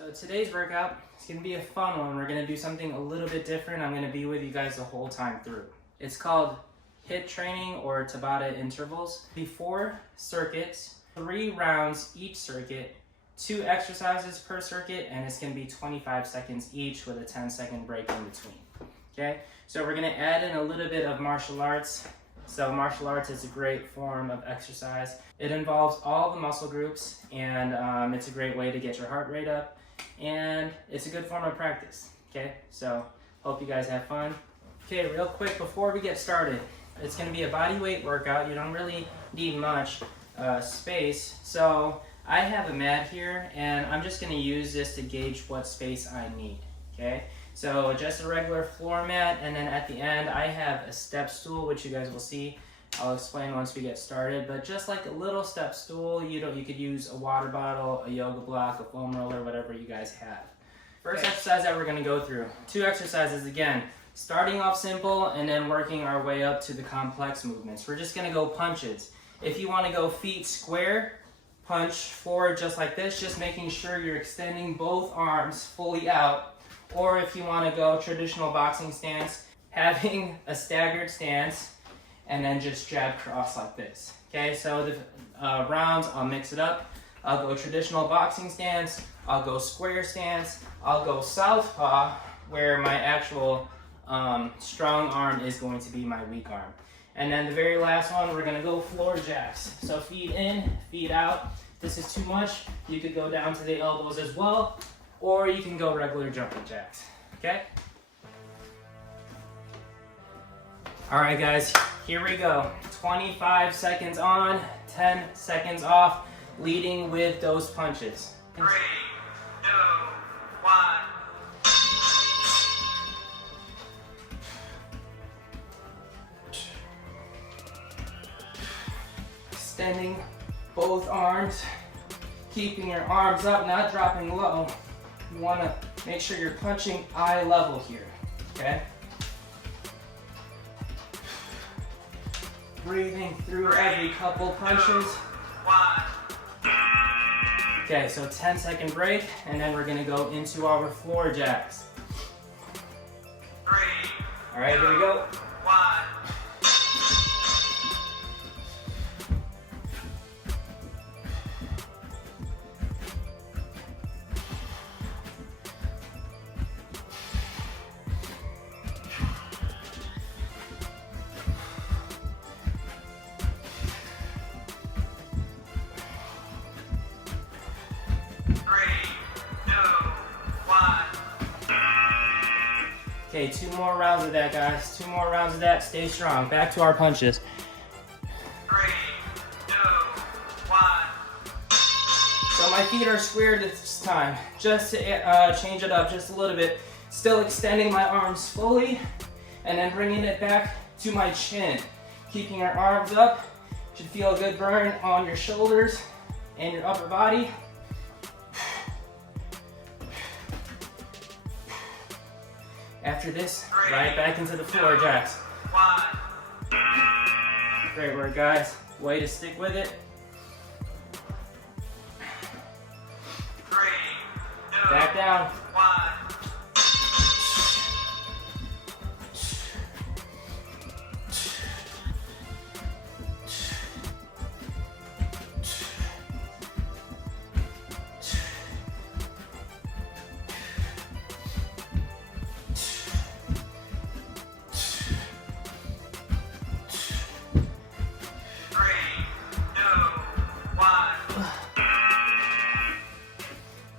So today's workout is going to be a fun one. We're going to do something a little bit different. I'm going to be with you guys the whole time through. It's called HIIT training or Tabata intervals. 4 circuits, 3 rounds each circuit, 2 exercises per circuit, and it's going to be 25 seconds each with a 10-second break in between. Okay, so we're going to add in a little bit of martial arts. So martial arts is a great form of exercise. It involves all the muscle groups, and it's a great way to get your heart rate up, and it's a good form of practice. Okay, so hope you guys have fun. Okay, real quick before we get started, it's going to be a body weight workout. You don't really need much space. So I have a mat here, and I'm just going to use this to gauge what space I need. Okay, so just a regular floor mat, and then at the end I have a step stool, which you guys will see. I'll explain once we get started, but just like a little step stool, you could use a water bottle, a yoga block, a foam roller, whatever you guys have. First exercise that we're going to go through, 2 exercises again, starting off simple and then working our way up to the complex movements. We're just going to go punches. If you want to go feet square, punch forward just like this, just making sure you're extending both arms fully out. Or if you want to go traditional boxing stance, having a staggered stance and then just jab cross like this. Okay, so the rounds, I'll mix it up. I'll go traditional boxing stance, I'll go square stance, I'll go southpaw, where my actual strong arm is going to be my weak arm. And then the very last one, we're gonna go floor jacks. So feet in, feet out. If this is too much, you could go down to the elbows as well, or you can go regular jumping jacks, okay? All right, guys, here we go. 25 seconds on, 10 seconds off, leading with those punches. 3, 2, 1. Extending both arms, keeping your arms up, not dropping low. You want to make sure you're punching eye level here, okay? Breathing through every couple punches. 1. Okay, so 10-second break, and then we're gonna go into our floor jacks. 3. All right, here we go. 1. Okay, 2 more rounds of that, guys. 2 more rounds of that. Stay strong. Back to our punches. 3, 2, 1. So my feet are squared this time, just to change it up just a little bit. Still extending my arms fully, and then bringing it back to my chin. Keeping your arms up. Should feel a good burn on your shoulders and your upper body. After this, right back into the floor jacks. 1. Great work, guys. Way to stick with it. 3, 2, Back down. 1.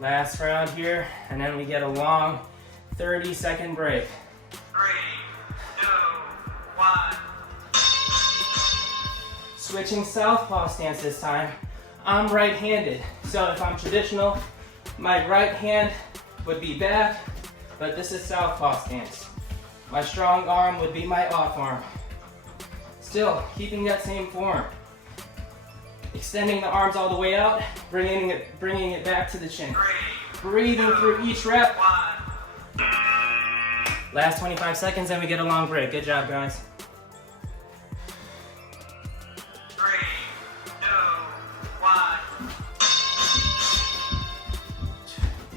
Last round here, and then we get a long 30-second break. 3, 2, 1. Switching southpaw stance this time. I'm right-handed, so if I'm traditional, my right hand would be back, but this is southpaw stance. My strong arm would be my off arm. Still, keeping that same form. Extending the arms all the way out, bringing it back to the chin. 3, Breathing through each rep. 1. Last 25 seconds, and we get a long break. Good job, guys. 3, 2, 1.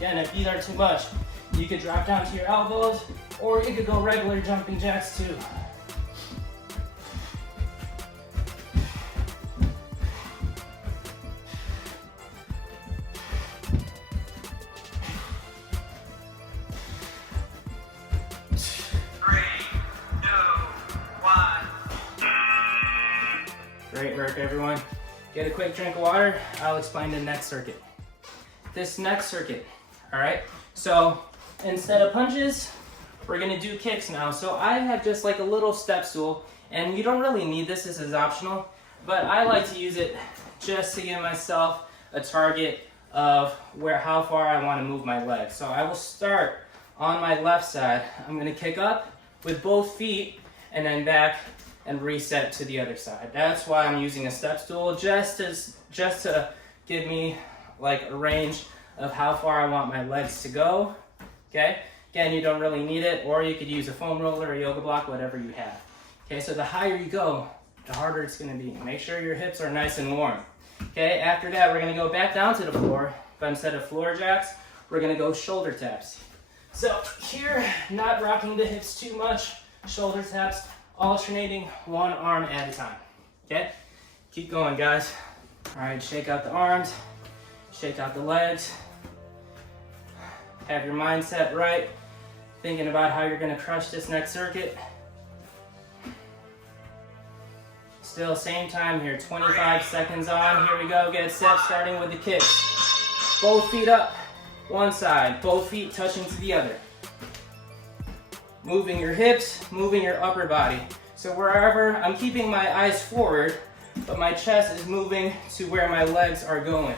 Again, if these are too much, you could drop down to your elbows, or you could go regular jumping jacks too. Great work, everyone. Get a quick drink of water. I'll explain the next circuit. This next circuit, all right? So instead of punches, we're gonna do kicks now. So I have just like a little step stool, and you don't really need this, this is optional, but I like to use it just to give myself a target of how far I wanna move my legs. So I will start on my left side. I'm gonna kick up with both feet and then back and reset to the other side. That's why I'm using a step stool, just to give me like a range of how far I want my legs to go, okay? Again, you don't really need it, or you could use a foam roller or yoga block, whatever you have. Okay, so the higher you go, the harder it's gonna be. Make sure your hips are nice and warm. Okay, after that, we're gonna go back down to the floor, but instead of floor jacks, we're gonna go shoulder taps. So here, not rocking the hips too much, shoulder taps, alternating one arm at a time, okay? Keep going, guys. All right, shake out the arms, shake out the legs. Have your mindset right, thinking about how you're gonna crush this next circuit. Still same time here, 25 seconds on. Here we go, get set, starting with the kicks. Both feet up, one side, both feet touching to the other. Moving your hips, moving your upper body. So wherever, I'm keeping my eyes forward, but my chest is moving to where my legs are going.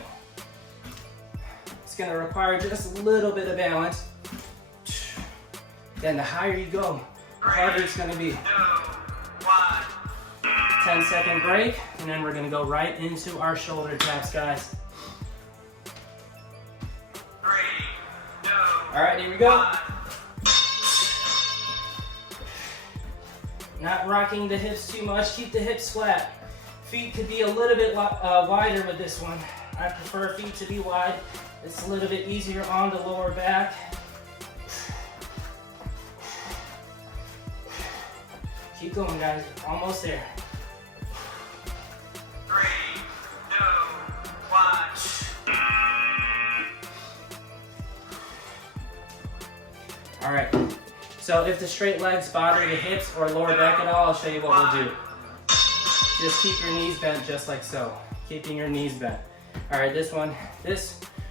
It's gonna require just a little bit of balance. Then the higher you go, the harder it's gonna be. 10-second break, and then we're gonna go right into our shoulder taps, guys. All right, here we go. Not rocking the hips too much, keep the hips flat. Feet could be a little bit wider with this one. I prefer feet to be wide. It's a little bit easier on the lower back. Keep going, guys, almost there. 3, 2, 1. All right, so if the straight legs bother the hips or lower back at all, I'll show you what we'll do. Just keep your knees bent just like so. Keeping your knees bent. All right, this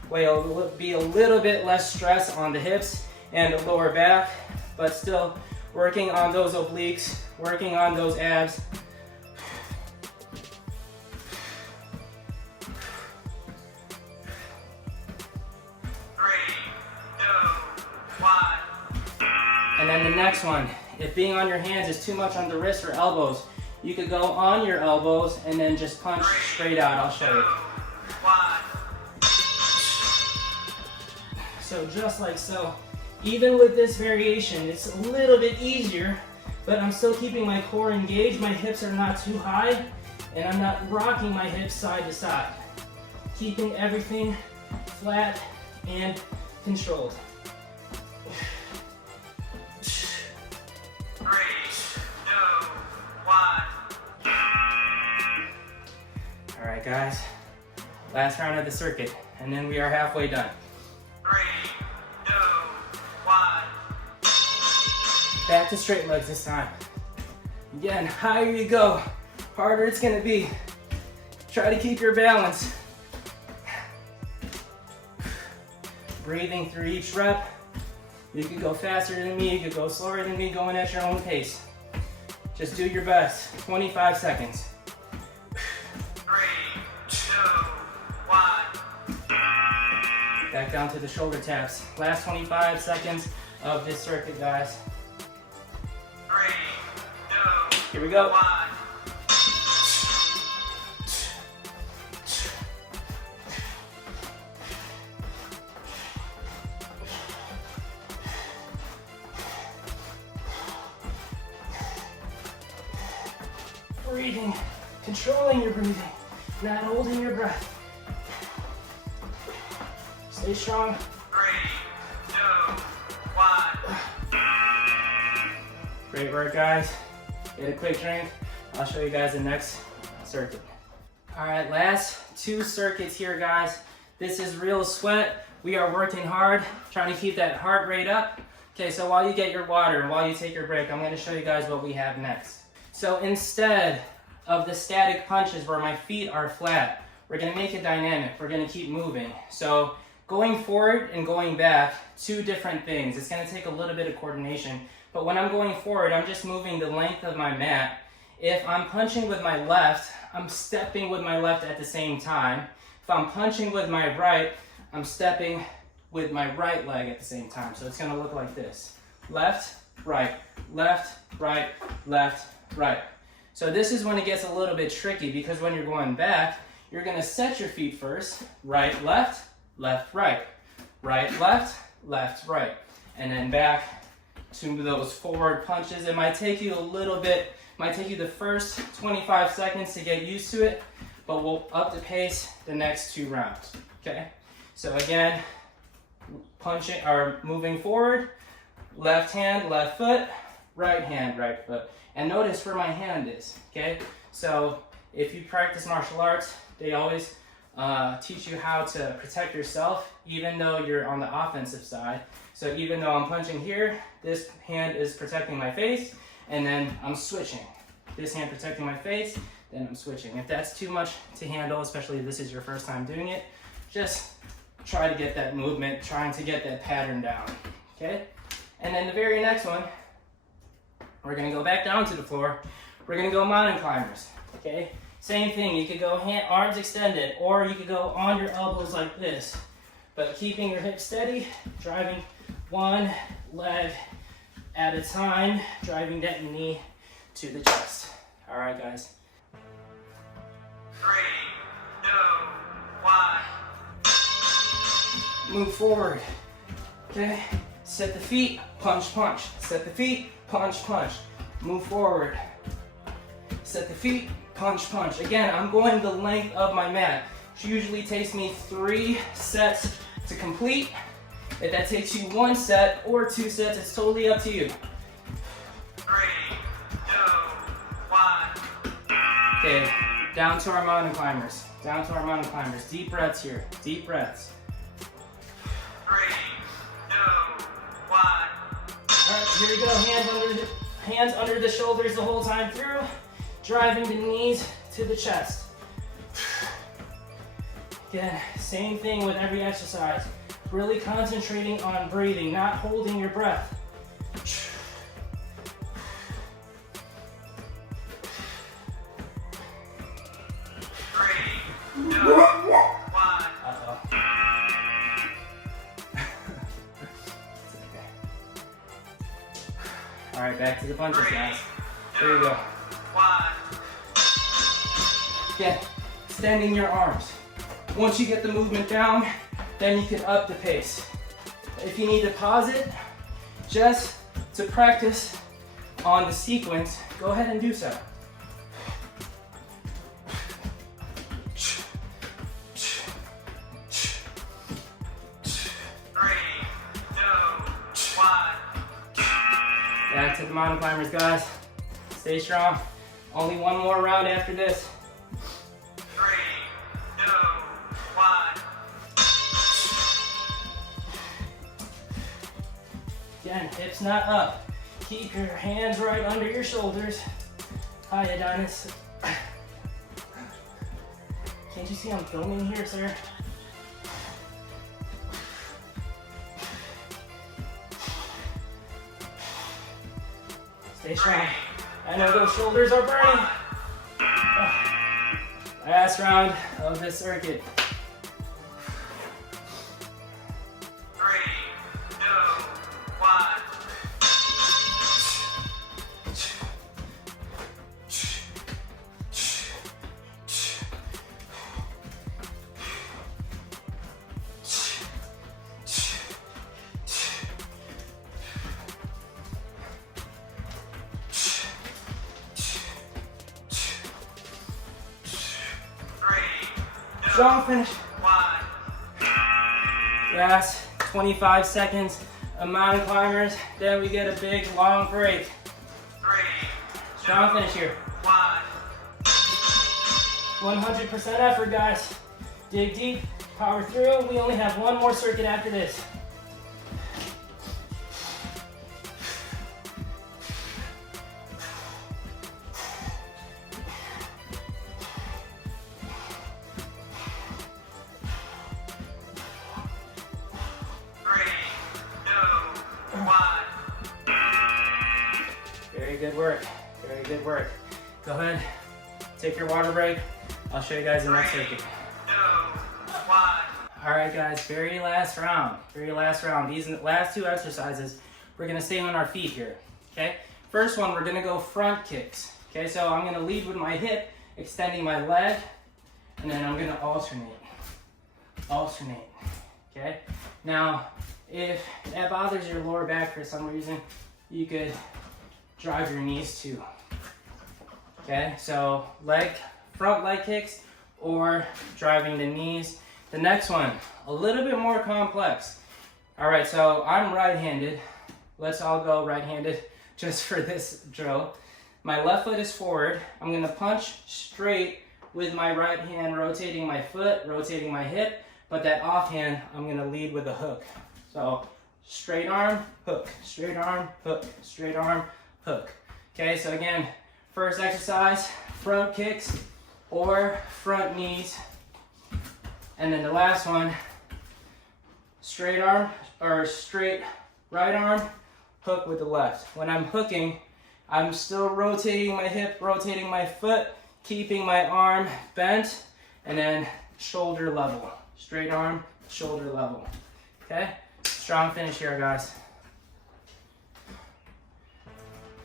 way will be a little bit less stress on the hips and the lower back, but still working on those obliques, working on those abs. And then the next one, if being on your hands is too much on the wrists or elbows, you could go on your elbows and then just punch straight out. I'll show you. So just like so. Even with this variation, it's a little bit easier, but I'm still keeping my core engaged. My hips are not too high, and I'm not rocking my hips side to side. Keeping everything flat and controlled. 3, 2, 1. All right, guys. Last round of the circuit, and then we are halfway done. 3, 2, 1. Back to straight legs this time. Again, higher you go, harder it's gonna be. Try to keep your balance. Breathing through each rep. You could go faster than me, you could go slower than me, going at your own pace. Just do your best. 25 seconds. 3, 2, 1. Back down to the shoulder taps. Last 25 seconds of this circuit, guys. 3, 2, Here we go. 1. Breathing, controlling your breathing, not holding your breath. Stay strong. 3, Great work, guys. Get a quick drink. I'll show you guys the next circuit. All right, last 2 circuits here, guys. This is real sweat. We are working hard, trying to keep that heart rate up. Okay, so while you get your water and while you take your break, I'm gonna show you guys what we have next. So instead of the static punches where my feet are flat, we're gonna make it dynamic. We're gonna keep moving. So going forward and going back, 2 different things. It's gonna take a little bit of coordination, but when I'm going forward, I'm just moving the length of my mat. If I'm punching with my left, I'm stepping with my left at the same time. If I'm punching with my right, I'm stepping with my right leg at the same time. So it's gonna look like this. Left, right, left, right, left, right. So this is when it gets a little bit tricky because when you're going back, you're gonna set your feet first. Right, left, left, right. Right, left, left, right. And then back to those forward punches. It might take you a little bit, might take you the first 25 seconds to get used to it, but we'll up the pace the next 2 rounds, okay? So again, punching or moving forward, left hand, left foot, right hand, right foot. And notice where my hand is, okay? So if you practice martial arts, they always teach you how to protect yourself, even though you're on the offensive side. So even though I'm punching here, this hand is protecting my face, and then I'm switching. This hand protecting my face, then I'm switching. If that's too much to handle, especially if this is your first time doing it, just try to get that movement, trying to get that pattern down, okay? And then the very next one, we're gonna go back down to the floor. We're gonna go mountain climbers, okay? Same thing, you could go arms extended, or you could go on your elbows like this, but keeping your hips steady, driving one leg at a time, driving that knee to the chest. All right, guys. 3, 2, 1. Move forward, okay? Set the feet, punch, punch. Set the feet, punch, punch. Move forward. Set the feet, punch, punch. Again, I'm going the length of my mat. Which usually takes me 3 sets to complete. If that takes you 1 set or 2 sets, it's totally up to you. 3, 2, 1. Okay, down to our mountain climbers. Down to our mountain climbers. Deep breaths here, deep breaths. 3, 2, 1. All right, here we go. Hands under the shoulders the whole time through, driving the knees to the chest. Again, same thing with every exercise. Really concentrating on breathing, not holding your breath. 3, 2, 1. All right, back to the punches, guys. 3, There you go. 1. Again, extending your arms. Once you get the movement down, then you can up the pace. If you need to pause it, just to practice on the sequence, go ahead and do so. Back to the mountain climbers, guys. Stay strong. Only 1 more round after this. 3, 2, 1. Again, hips not up. Keep your hands right under your shoulders. Hi, Adonis. Can't you see I'm filming here, sir? Stay strong. I know those shoulders are burning. Last round of this circuit. 3, 2, 1. Strong finish. 1. Last 25 seconds of mountain climbers, then we get a big long break. Strong finish here. 100% effort, guys. Dig deep, power through. We only have one more circuit after this. Very good work. Very good work. Go ahead, take your water break. I'll show you guys the next circuit. All right, guys, very last round. Very last round. These last two exercises, we're gonna stay on our feet here, okay? First one, we're gonna go front kicks, okay? So I'm gonna lead with my hip, extending my leg, and then I'm gonna alternate, okay? Now, if that bothers your lower back for some reason, you could drive your knees too, okay? So front leg kicks or driving the knees. The next one, a little bit more complex. All right, so I'm right-handed. Let's all go right-handed just for this drill. My left foot is forward. I'm gonna punch straight with my right hand, rotating my foot, rotating my hip, but that offhand, I'm gonna lead with a hook. So straight arm, hook, straight arm, hook, straight arm, hook. Okay, so again, first exercise, front kicks or front knees. And then the last one, straight arm or straight right arm, hook with the left. When I'm hooking, I'm still rotating my hip, rotating my foot, keeping my arm bent, and then shoulder level. Straight arm, shoulder level. Okay? Strong finish here, guys.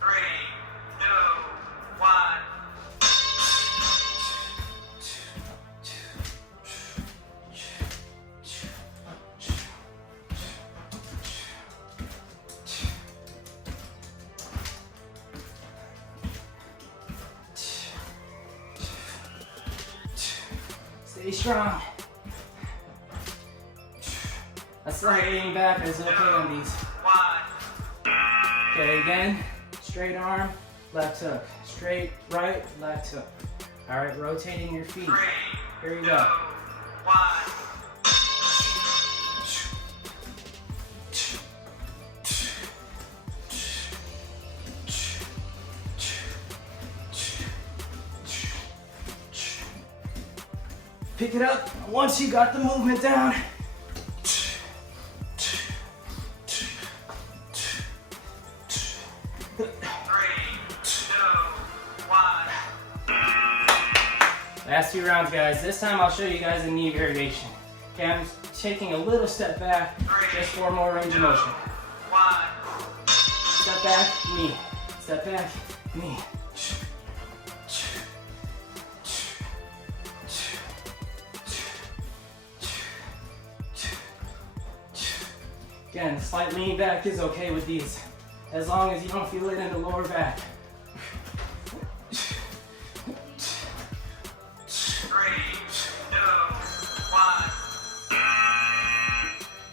3, 2, 1. Stay strong. A slight lean back is okay on these. Okay, again, straight arm, left hook. Straight right, left hook. All right, rotating your feet. Here we go. Pick it up once you got the movement down. Last two rounds, guys. This time I'll show you guys a knee variation. Okay, I'm taking a little step back just for more range of motion. Step back, knee. Step back, knee. Again, slight lean back is okay with these, as long as you don't feel it in the lower back.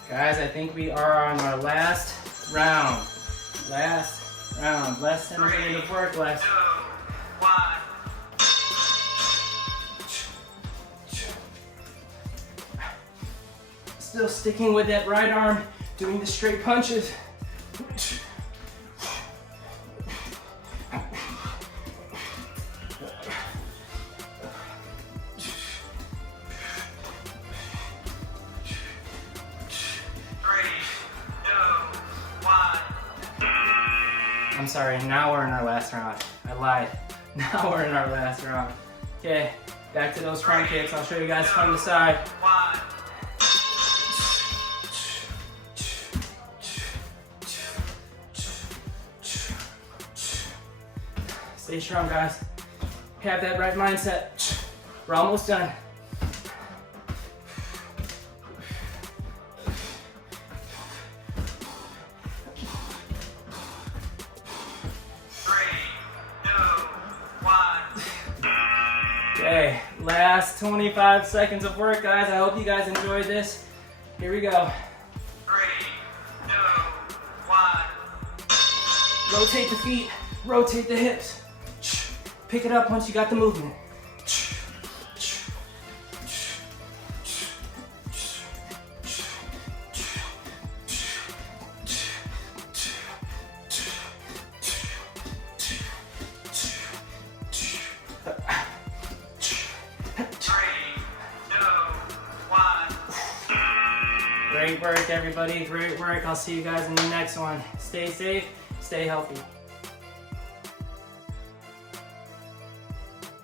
Guys, I think we are on our last round. Last round. Less than a minute of work left. Still sticking with that right arm, doing the straight punches. I'm sorry, now we're in our last round. I lied. Now we're in our last round. Okay, back to those front kicks. I'll show you guys from the side. Stay strong, guys. Have that right mindset. We're almost done. Okay, last 25 seconds of work, guys. I hope you guys enjoyed this. Here we go. 3, 2, 1. Rotate the feet, Rotate the hips. Pick it up once you got the movement. Great work, everybody. Great work. I'll see you guys in the next one. Stay safe, stay healthy.